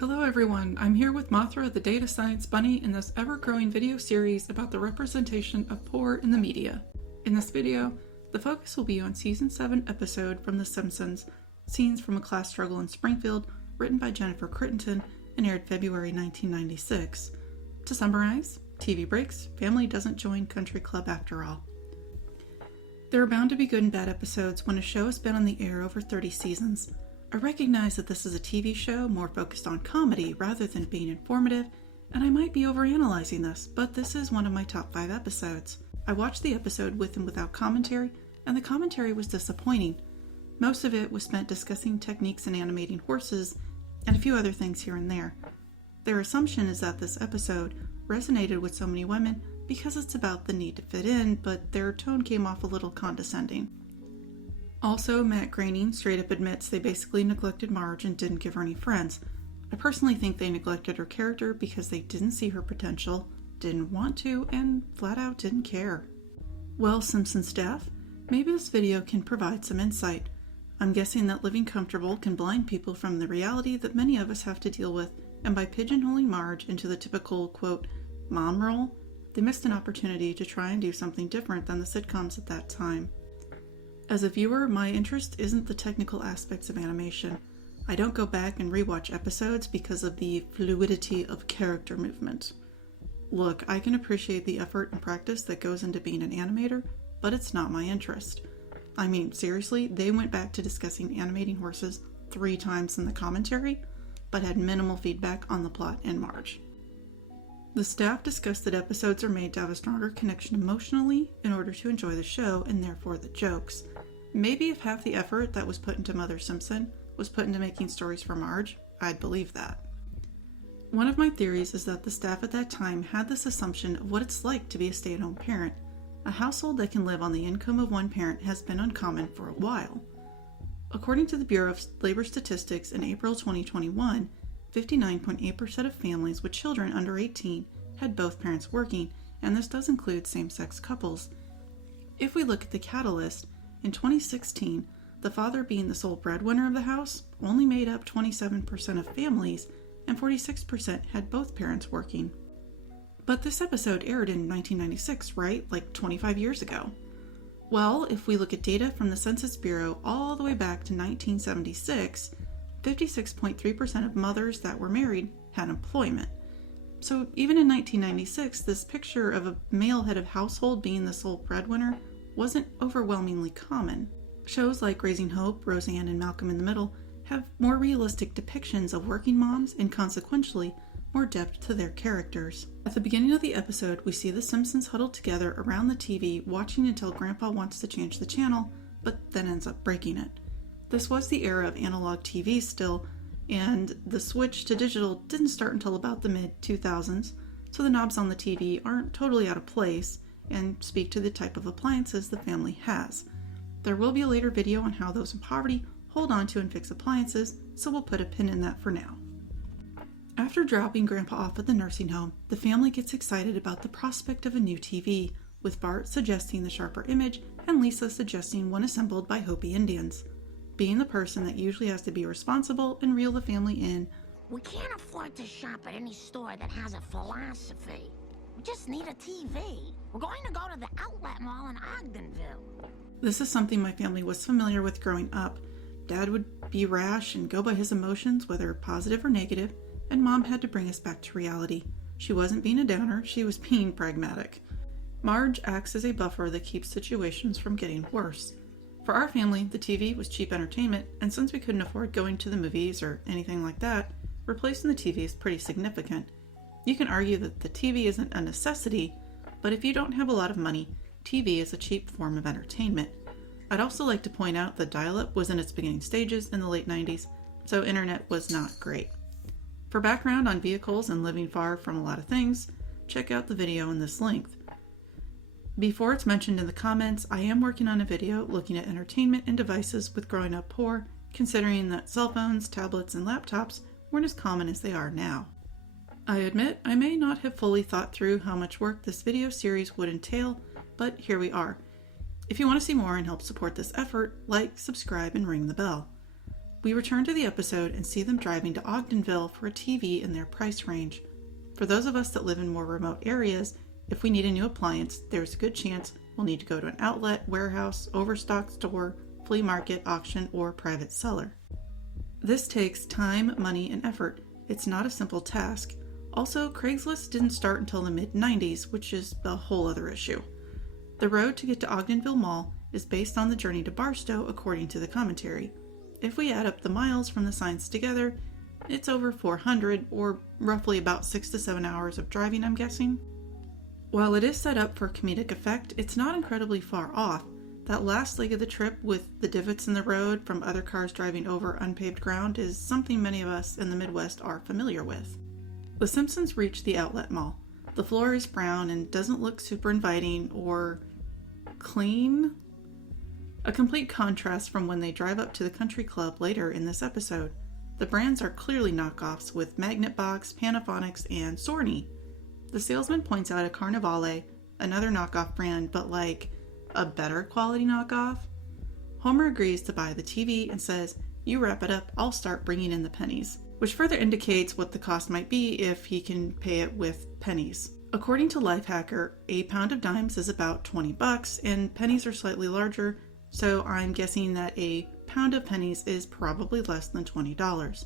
Hello everyone, I'm here with Mothra the Data Science Bunny in this ever-growing video series about the representation of poor in the media. In this video, the focus will be on Season 7 episode from The Simpsons, Scenes from a Class Struggle in Springfield, written by Jennifer Crittenton and aired February 1996. To summarize, TV breaks, family doesn't join country club after all. There are bound to be good and bad episodes when a show has been on the air over 30 seasons. I recognize that this is a TV show more focused on comedy rather than being informative, and I might be overanalyzing this, but this is one of my top 5 episodes. I watched the episode with and without commentary, and the commentary was disappointing. Most of it was spent discussing techniques in animating horses, and a few other things here and there. Their assumption is that this episode resonated with so many women because it's about the need to fit in, but their tone came off a little condescending. Also, Matt Groening straight up admits they basically neglected Marge and didn't give her any friends. I personally think they neglected her character because they didn't see her potential, didn't want to, and flat out didn't care. Well, Simpsons staff, maybe this video can provide some insight. I'm guessing that living comfortable can blind people from the reality that many of us have to deal with, and by pigeonholing Marge into the typical, quote, mom role, they missed an opportunity to try and do something different than the sitcoms at that time. As a viewer, my interest isn't the technical aspects of animation. I don't go back and rewatch episodes because of the fluidity of character movement. Look, I can appreciate the effort and practice that goes into being an animator, but it's not my interest. I mean, seriously, they went back to discussing animating horses 3 times in the commentary, but had minimal feedback on the plot and Marge. The staff discussed that episodes are made to have a stronger connection emotionally in order to enjoy the show and therefore the jokes. Maybe if half the effort that was put into Mother Simpson was put into making stories for Marge, I'd believe that. One of my theories is that the staff at that time had this assumption of what it's like to be a stay-at-home parent. A household that can live on the income of one parent has been uncommon for a while. According to the Bureau of Labor Statistics in April 2021, 59.8% of families with children under 18 had both parents working, and this does include same-sex couples. If we look at the catalyst, in 2016, the father being the sole breadwinner of the house only made up 27% of families, and 46% had both parents working. But this episode aired in 1996, right? Like 25 years ago. Well, if we look at data from the Census Bureau all the way back to 1976, 56.3% of mothers that were married had employment. So even in 1996, this picture of a male head of household being the sole breadwinner wasn't overwhelmingly common. Shows like Raising Hope, Roseanne, and Malcolm in the Middle have more realistic depictions of working moms and consequentially more depth to their characters. At the beginning of the episode, we see the Simpsons huddled together around the TV watching until Grandpa wants to change the channel, but then ends up breaking it. This was the era of analog TV still, and the switch to digital didn't start until about the mid-2000s, so the knobs on the TV aren't totally out of place and speak to the type of appliances the family has. There will be a later video on how those in poverty hold on to and fix appliances, so we'll put a pin in that for now. After dropping Grandpa off at the nursing home, the family gets excited about the prospect of a new TV, with Bart suggesting the sharper image and Lisa suggesting one assembled by Hopi Indians. Being the person that usually has to be responsible and reel the family in, we can't afford to shop at any store that has a philosophy. We just need a TV. We're going to go to the outlet mall in Ogdenville. This is something my family was familiar with growing up. Dad would be rash and go by his emotions, whether positive or negative, and Mom had to bring us back to reality. She wasn't being a downer, she was being pragmatic. Marge acts as a buffer that keeps situations from getting worse. For our family, the TV was cheap entertainment, and since we couldn't afford going to the movies or anything like that, replacing the TV is pretty significant. You can argue that the TV isn't a necessity, but if you don't have a lot of money, TV is a cheap form of entertainment. I'd also like to point out that dial-up was in its beginning stages in the late 90s, so internet was not great. For background on vehicles and living far from a lot of things, check out the video in this length. Before it's mentioned in the comments, I am working on a video looking at entertainment and devices with growing up poor, considering that cell phones, tablets, and laptops weren't as common as they are now. I admit I may not have fully thought through how much work this video series would entail, but here we are. If you want to see more and help support this effort, like, subscribe, and ring the bell. We return to the episode and see them driving to Ogdenville for a TV in their price range. For those of us that live in more remote areas, if we need a new appliance, there's a good chance we'll need to go to an outlet, warehouse, overstock store, flea market, auction, or private seller. This takes time, money, and effort. It's not a simple task. Also, Craigslist didn't start until the mid-90s, which is a whole other issue. The road to get to Ogdenville Mall is based on the journey to Barstow, according to the commentary. If we add up the miles from the signs together, it's over 400, or roughly about 6 to 7 hours of driving, I'm guessing. While it is set up for comedic effect, it's not incredibly far off. That last leg of the trip with the divots in the road from other cars driving over unpaved ground is something many of us in the Midwest are familiar with. The Simpsons reach the outlet mall. The floor is brown and doesn't look super inviting or clean. A complete contrast from when they drive up to the country club later in this episode. The brands are clearly knockoffs with Magnet Box, Panasonic, and Sorny. The salesman points out a Carnivale, another knockoff brand, but like a better quality knockoff. Homer agrees to buy the TV and says, "You wrap it up, I'll start bringing in the pennies," which further indicates what the cost might be if he can pay it with pennies. According to Lifehacker, a pound of dimes is about $20 and pennies are slightly larger, so I'm guessing that a pound of pennies is probably less than $20.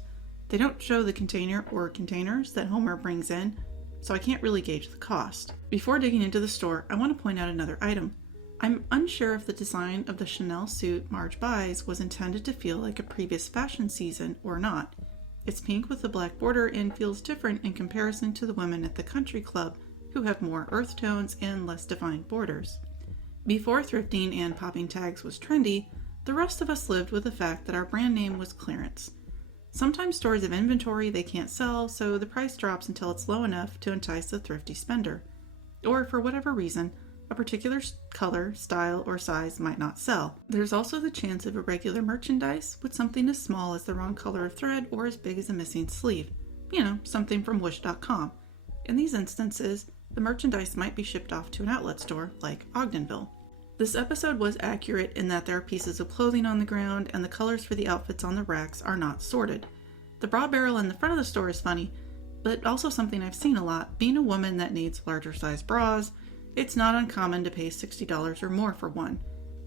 They don't show the container or containers that Homer brings in, so I can't really gauge the cost. Before digging into the store, I want to point out another item. I'm unsure if the design of the Chanel suit Marge buys was intended to feel like a previous fashion season or not. It's pink with a black border and feels different in comparison to the women at the country club who have more earth tones and less defined borders. Before thrifting and popping tags was trendy, the rest of us lived with the fact that our brand name was clearance. Sometimes stores have inventory they can't sell, so the price drops until it's low enough to entice a thrifty spender. Or for whatever reason, a particular color, style, or size might not sell. There's also the chance of irregular merchandise with something as small as the wrong color of thread or as big as a missing sleeve. You know, something from Wish.com. In these instances, the merchandise might be shipped off to an outlet store like Ogdenville. This episode was accurate in that there are pieces of clothing on the ground and the colors for the outfits on the racks are not sorted. The bra barrel in the front of the store is funny, but also something I've seen a lot. Being a woman that needs larger size bras, it's not uncommon to pay $60 or more for one.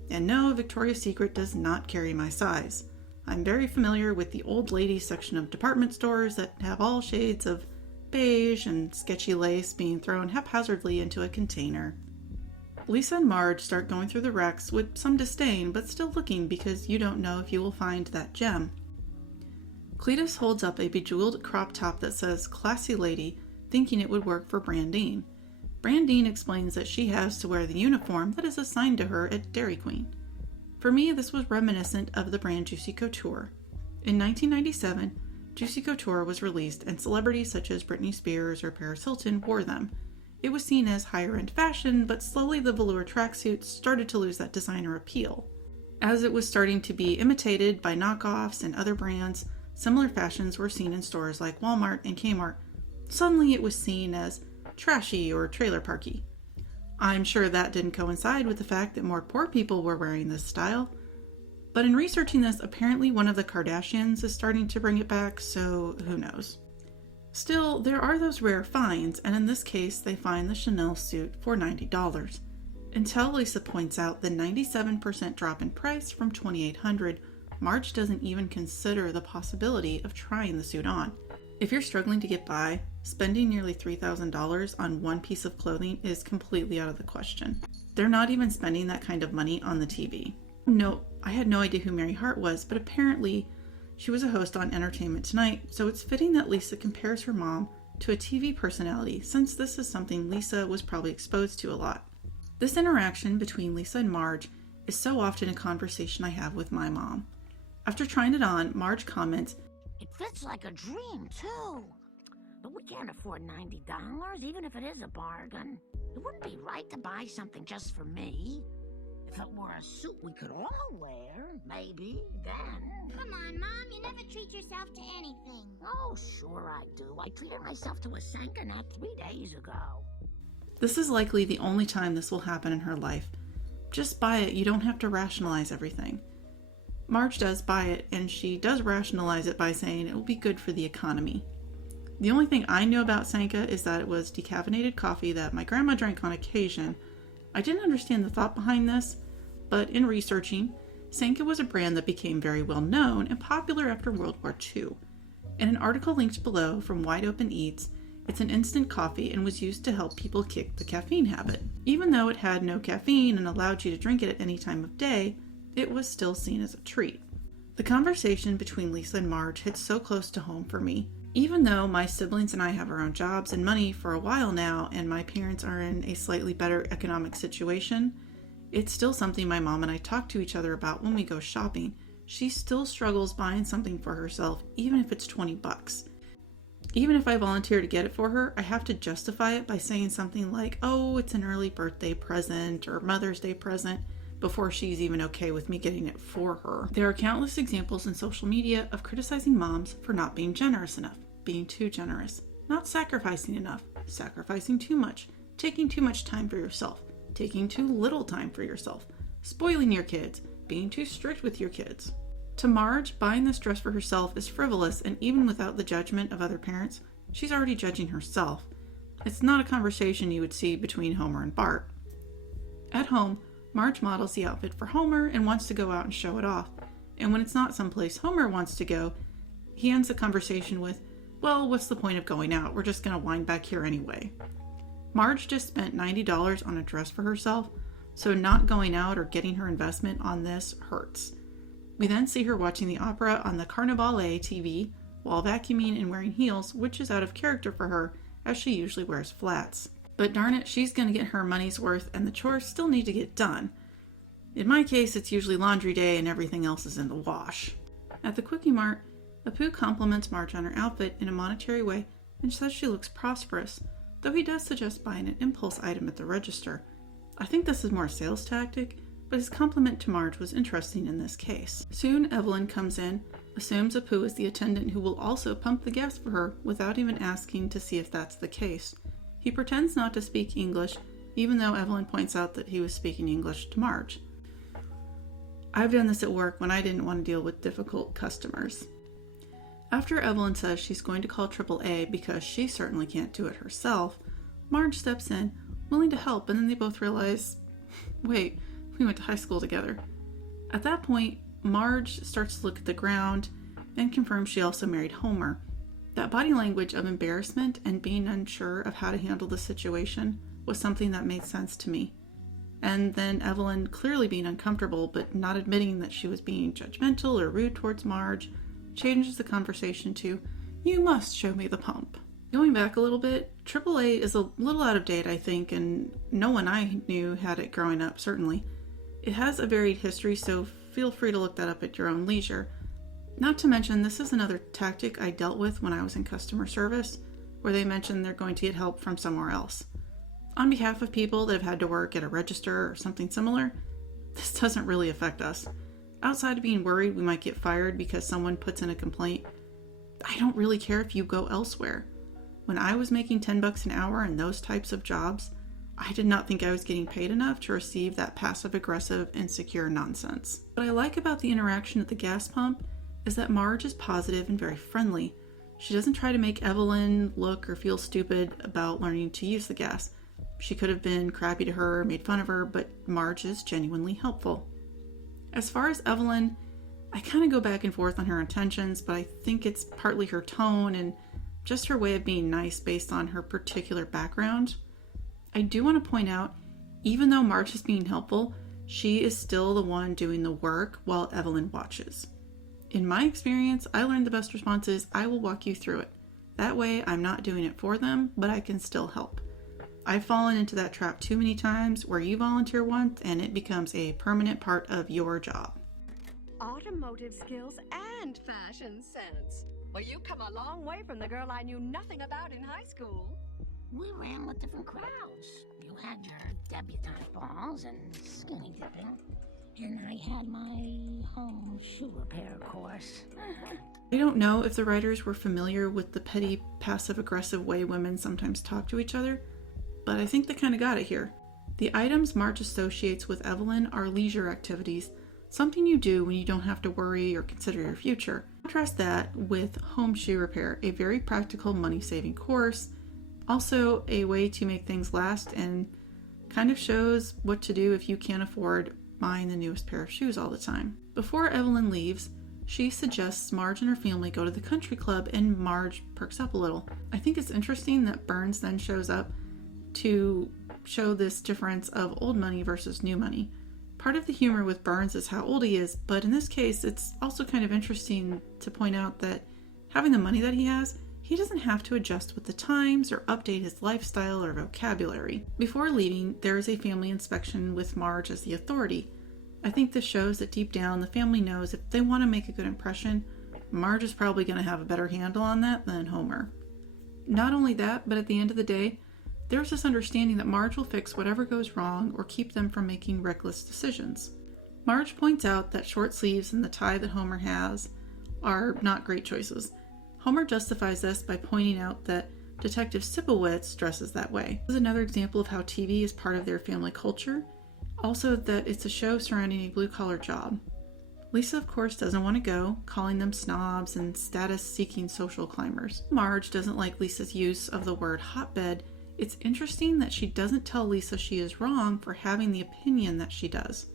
And no, Victoria's Secret does not carry my size. I'm very familiar with the old ladies section of department stores that have all shades of beige and sketchy lace being thrown haphazardly into a container. Lisa and Marge start going through the racks with some disdain, but still looking because you don't know if you will find that gem. Cletus holds up a bejeweled crop top that says "Classy Lady," thinking it would work for Brandine. Brandine explains that she has to wear the uniform that is assigned to her at Dairy Queen. For me, this was reminiscent of the brand Juicy Couture. In 1997, Juicy Couture was released and celebrities such as Britney Spears or Paris Hilton wore them. It was seen as higher-end fashion, but slowly the velour tracksuits started to lose that designer appeal. As it was starting to be imitated by knockoffs and other brands, similar fashions were seen in stores like Walmart and Kmart. Suddenly it was seen as trashy or trailer parky. I'm sure that didn't coincide with the fact that more poor people were wearing this style. But in researching this, apparently one of the Kardashians is starting to bring it back, so who knows. Still, there are those rare finds, and in this case, they find the Chanel suit for $90. Until Lisa points out the 97% drop in price from $2,800, Marge doesn't even consider the possibility of trying the suit on. If you're struggling to get by, spending nearly $3,000 on one piece of clothing is completely out of the question. They're not even spending that kind of money on the TV. No, I had no idea who Mary Hart was, but apparently she was a host on Entertainment Tonight, so it's fitting that Lisa compares her mom to a TV personality, since this is something Lisa was probably exposed to a lot. This interaction between Lisa and Marge is so often a conversation I have with my mom. After trying it on, Marge comments, It fits like a dream, too. But we can't afford $90, even if it is a bargain. It wouldn't be right to buy something just for me. If it were a suit we could all wear, maybe then. Come on, Mom, you never treat yourself to anything. Oh, sure I do. I treated myself to a Sanka 3 days ago. This is likely the only time this will happen in her life. Just buy it, you don't have to rationalize everything. Marge does buy it, and she does rationalize it by saying it will be good for the economy. The only thing I knew about Sanka is that it was decaffeinated coffee that my grandma drank on occasion. I didn't understand the thought behind this, but in researching, Sanka was a brand that became very well known and popular after World War II. In an article linked below from Wide Open Eats, it's an instant coffee and was used to help people kick the caffeine habit. Even though it had no caffeine and allowed you to drink it at any time of day, it was still seen as a treat. The conversation between Lisa and Marge hits so close to home for me. Even though my siblings and I have our own jobs and money for a while now, and my parents are in a slightly better economic situation, it's still something my mom and I talk to each other about when we go shopping. She still struggles buying something for herself, even if it's $20. Even if I volunteer to get it for her, I have to justify it by saying something like, oh, it's an early birthday present or Mother's Day present, before she's even okay with me getting it for her. There are countless examples in social media of criticizing moms for not being generous enough, being too generous, not sacrificing enough, sacrificing too much, taking too much time for yourself, taking too little time for yourself, spoiling your kids, being too strict with your kids. To Marge, buying this dress for herself is frivolous, and even without the judgment of other parents, she's already judging herself. It's not a conversation you would see between Homer and Bart. At home, Marge models the outfit for Homer and wants to go out and show it off. And when it's not someplace Homer wants to go, he ends the conversation with, well, what's the point of going out? We're just going to wind back here anyway. Marge just spent $90 on a dress for herself, so not going out or getting her investment on this hurts. We then see her watching the opera on the Carnivale TV while vacuuming and wearing heels, which is out of character for her, as she usually wears flats. But darn it, she's going to get her money's worth, and the chores still need to get done. In my case, it's usually laundry day and everything else is in the wash. At the Quickie Mart, Apu compliments Marge on her outfit in a monetary way and says she looks prosperous, though he does suggest buying an impulse item at the register. I think this is more a sales tactic, but his compliment to Marge was interesting in this case. Soon Evelyn comes in, assumes Apu is the attendant who will also pump the gas for her without even asking to see if that's the case. He pretends not to speak English, even though Evelyn points out that he was speaking English to Marge. I've done this at work when I didn't want to deal with difficult customers. After Evelyn says she's going to call AAA because she certainly can't do it herself, Marge steps in, willing to help, and then they both realize, wait, we went to high school together. At that point, Marge starts to look at the ground and confirms she also married Homer. That body language of embarrassment and being unsure of how to handle the situation was something that made sense to me. And then Evelyn clearly being uncomfortable but not admitting that she was being judgmental or rude towards Marge changes the conversation to, you must show me the pump. Going back a little bit, AAA is a little out of date, I think, and no one I knew had it growing up, certainly. It has a varied history, so feel free to look that up at your own leisure. Not to mention, this is another tactic I dealt with when I was in customer service, where they mentioned they're going to get help from somewhere else. On behalf of people that have had to work at a register or something similar, this doesn't really affect us. Outside of being worried we might get fired because someone puts in a complaint, I don't really care if you go elsewhere. When I was making $10 an hour in those types of jobs, I did not think I was getting paid enough to receive that passive-aggressive, insecure nonsense. What I like about the interaction at the gas pump is that Marge is positive and very friendly. She doesn't try to make Evelyn look or feel stupid about learning to use the gas. She could have been crappy to her, made fun of her, but Marge is genuinely helpful. As far as Evelyn, I kind of go back and forth on her intentions, but I think it's partly her tone and just her way of being nice based on her particular background. I do want to point out, even though Marge is being helpful, she is still the one doing the work while Evelyn watches. In my experience, I learned the best response is, I will walk you through it. That way, I'm not doing it for them, but I can still help. I've fallen into that trap too many times where you volunteer once and it becomes a permanent part of your job. Automotive skills and fashion sense. Well, you've come a long way from the girl I knew nothing about in high school. We ran with different crowds. You had your debutante balls and skinny dipping. And I had my home shoe repair course. I don't know if the writers were familiar with the petty, passive-aggressive way women sometimes talk to each other, but I think they kind of got it here. The items Marge associates with Evelyn are leisure activities, something you do when you don't have to worry or consider your future. Contrast that with home shoe repair, a very practical money-saving course, also a way to make things last and kind of shows what to do if you can't afford buying the newest pair of shoes all the time. Before Evelyn leaves, she suggests Marge and her family go to the country club, and Marge perks up a little. I think it's interesting that Burns then shows up to show this difference of old money versus new money. Part of the humor with Burns is how old he is, but in this case, it's also kind of interesting to point out that having the money that he has, he doesn't have to adjust with the times or update his lifestyle or vocabulary. Before leaving, there is a family inspection with Marge as the authority. I think this shows that deep down, the family knows if they want to make a good impression, Marge is probably going to have a better handle on that than Homer. Not only that, but at the end of the day, there's this understanding that Marge will fix whatever goes wrong or keep them from making reckless decisions. Marge points out that short sleeves and the tie that Homer has are not great choices. Homer justifies this by pointing out that Detective Sipowicz dresses that way. This is another example of how TV is part of their family culture, also that it's a show surrounding a blue-collar job. Lisa, of course, doesn't want to go, calling them snobs and status-seeking social climbers. Marge doesn't like Lisa's use of the word hotbed. It's interesting that she doesn't tell Lisa she is wrong for having the opinion that she does.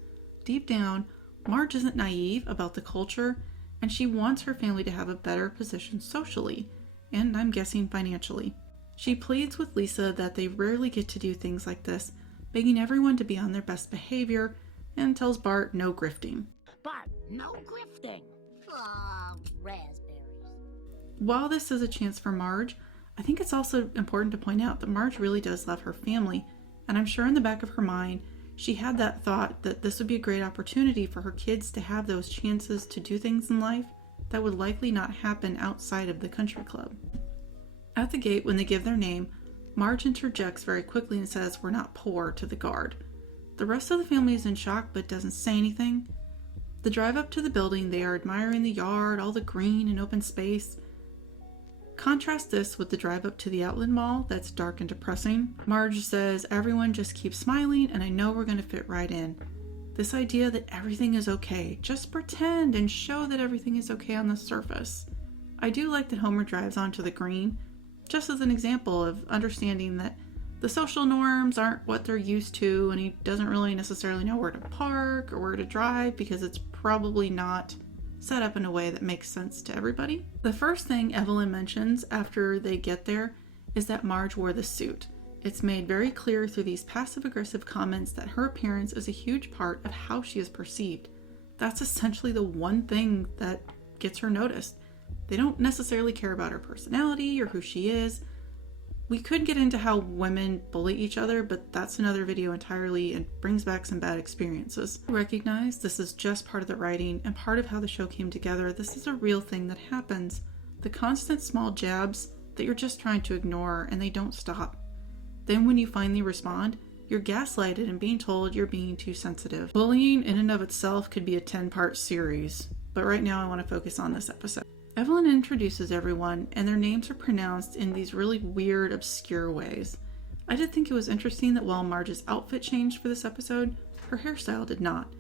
Deep down, Marge isn't naive about the culture, and she wants her family to have a better position socially, and I'm guessing financially. She pleads with Lisa that they rarely get to do things like this, begging everyone to be on their best behavior, and tells Bart no grifting. But no grifting. Oh, raspberries. While this is a chance for Marge, I think it's also important to point out that Marge really does love her family, and I'm sure in the back of her mind, she had that thought that this would be a great opportunity for her kids to have those chances to do things in life that would likely not happen outside of the country club. At the gate, when they give their name, Marge interjects very quickly and says, "We're not poor," to the guard. The rest of the family is in shock but doesn't say anything. The drive up to the building, they are admiring the yard, all the green and open space. Contrast this with the drive up to the outlet mall that's dark and depressing. Marge says, "Everyone just keeps smiling and I know we're going to fit right in." This idea that everything is okay, just pretend and show that everything is okay on the surface. I do like that Homer drives onto the green, just as an example of understanding that the social norms aren't what they're used to, and he doesn't really necessarily know where to park or where to drive because it's probably not set up in a way that makes sense to everybody. The first thing Evelyn mentions after they get there is that Marge wore the suit. It's made very clear through these passive-aggressive comments that her appearance is a huge part of how she is perceived. That's essentially the one thing that gets her noticed. They don't necessarily care about her personality or who she is. We could get into how women bully each other, but that's another video entirely and brings back some bad experiences. I recognize this is just part of the writing and part of how the show came together. This is a real thing that happens. The constant small jabs that you're just trying to ignore and they don't stop. Then when you finally respond, you're gaslighted and being told you're being too sensitive. Bullying in and of itself could be a 10-part series, but right now I want to focus on this episode. Evelyn introduces everyone, and their names are pronounced in these really weird, obscure ways. I did think it was interesting that while Marge's outfit changed for this episode, her hairstyle did not.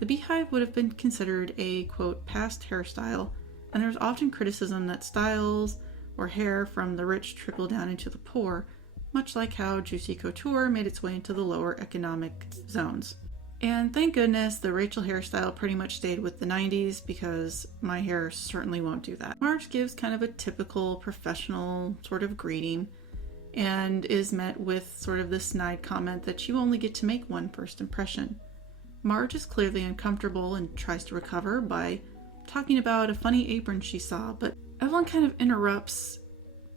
The beehive would have been considered a, quote, past hairstyle, and there's often criticism that styles or hair from the rich trickle down into the poor, much like how Juicy Couture made its way into the lower economic zones. And thank goodness the Rachel hairstyle pretty much stayed with the 90s because my hair certainly won't do that. Marge gives kind of a typical professional sort of greeting and is met with sort of this snide comment that you only get to make one first impression. Marge is clearly uncomfortable and tries to recover by talking about a funny apron she saw, but Evelyn kind of interrupts,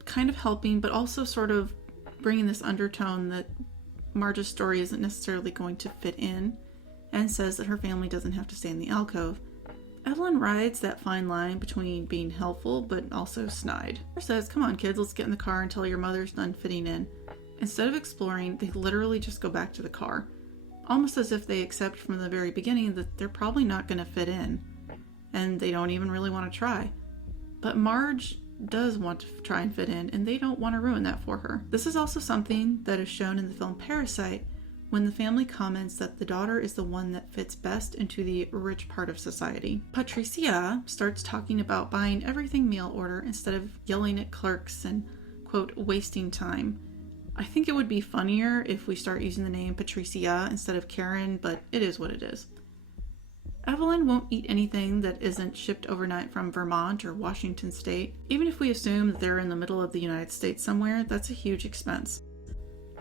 kind of helping, but also sort of bringing this undertone that Marge's story isn't necessarily going to fit in, and says that her family doesn't have to stay in the alcove. Evelyn rides that fine line between being helpful but also snide. She says, "Come on kids, let's get in the car until your mother's done fitting in." Instead of exploring, they literally just go back to the car, almost as if they accept from the very beginning that they're probably not going to fit in, and they don't even really want to try. But Marge does want to try and fit in, and they don't want to ruin that for her. This is also something that is shown in the film Parasite, when the family comments that the daughter is the one that fits best into the rich part of society. Patricia starts talking about buying everything mail order instead of yelling at clerks and, quote, wasting time. I think it would be funnier if we start using the name Patricia instead of Karen, but it is what it is. Evelyn won't eat anything that isn't shipped overnight from Vermont or Washington State. Even if we assume that they're in the middle of the United States somewhere, that's a huge expense.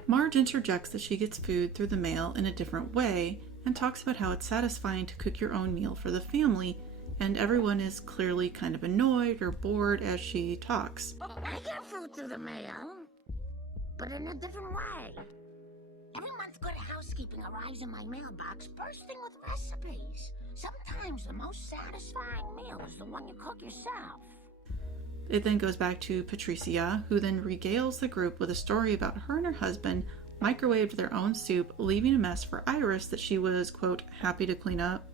Marge interjects that she gets food through the mail in a different way and talks about how it's satisfying to cook your own meal for the family, and everyone is clearly kind of annoyed or bored as she talks. I get food through the mail, but in a different way. Every month, good housekeeping arrives in my mailbox bursting with recipes. Sometimes the most satisfying meal is the one you cook yourself. It then goes back to Patricia, who then regales the group with a story about her and her husband microwaved their own soup, leaving a mess for Iris that she was, quote, happy to clean up.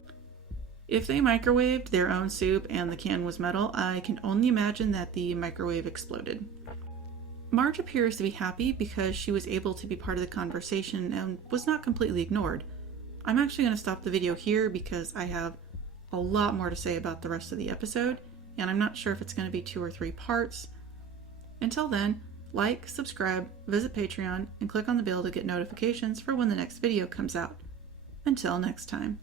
If they microwaved their own soup and the can was metal, I can only imagine that the microwave exploded. Marge appears to be happy because she was able to be part of the conversation and was not completely ignored. I'm actually going to stop the video here because I have a lot more to say about the rest of the episode, and I'm not sure if it's going to be 2 or 3 parts. Until then, like, subscribe, visit Patreon, and click on the bell to get notifications for when the next video comes out. Until next time.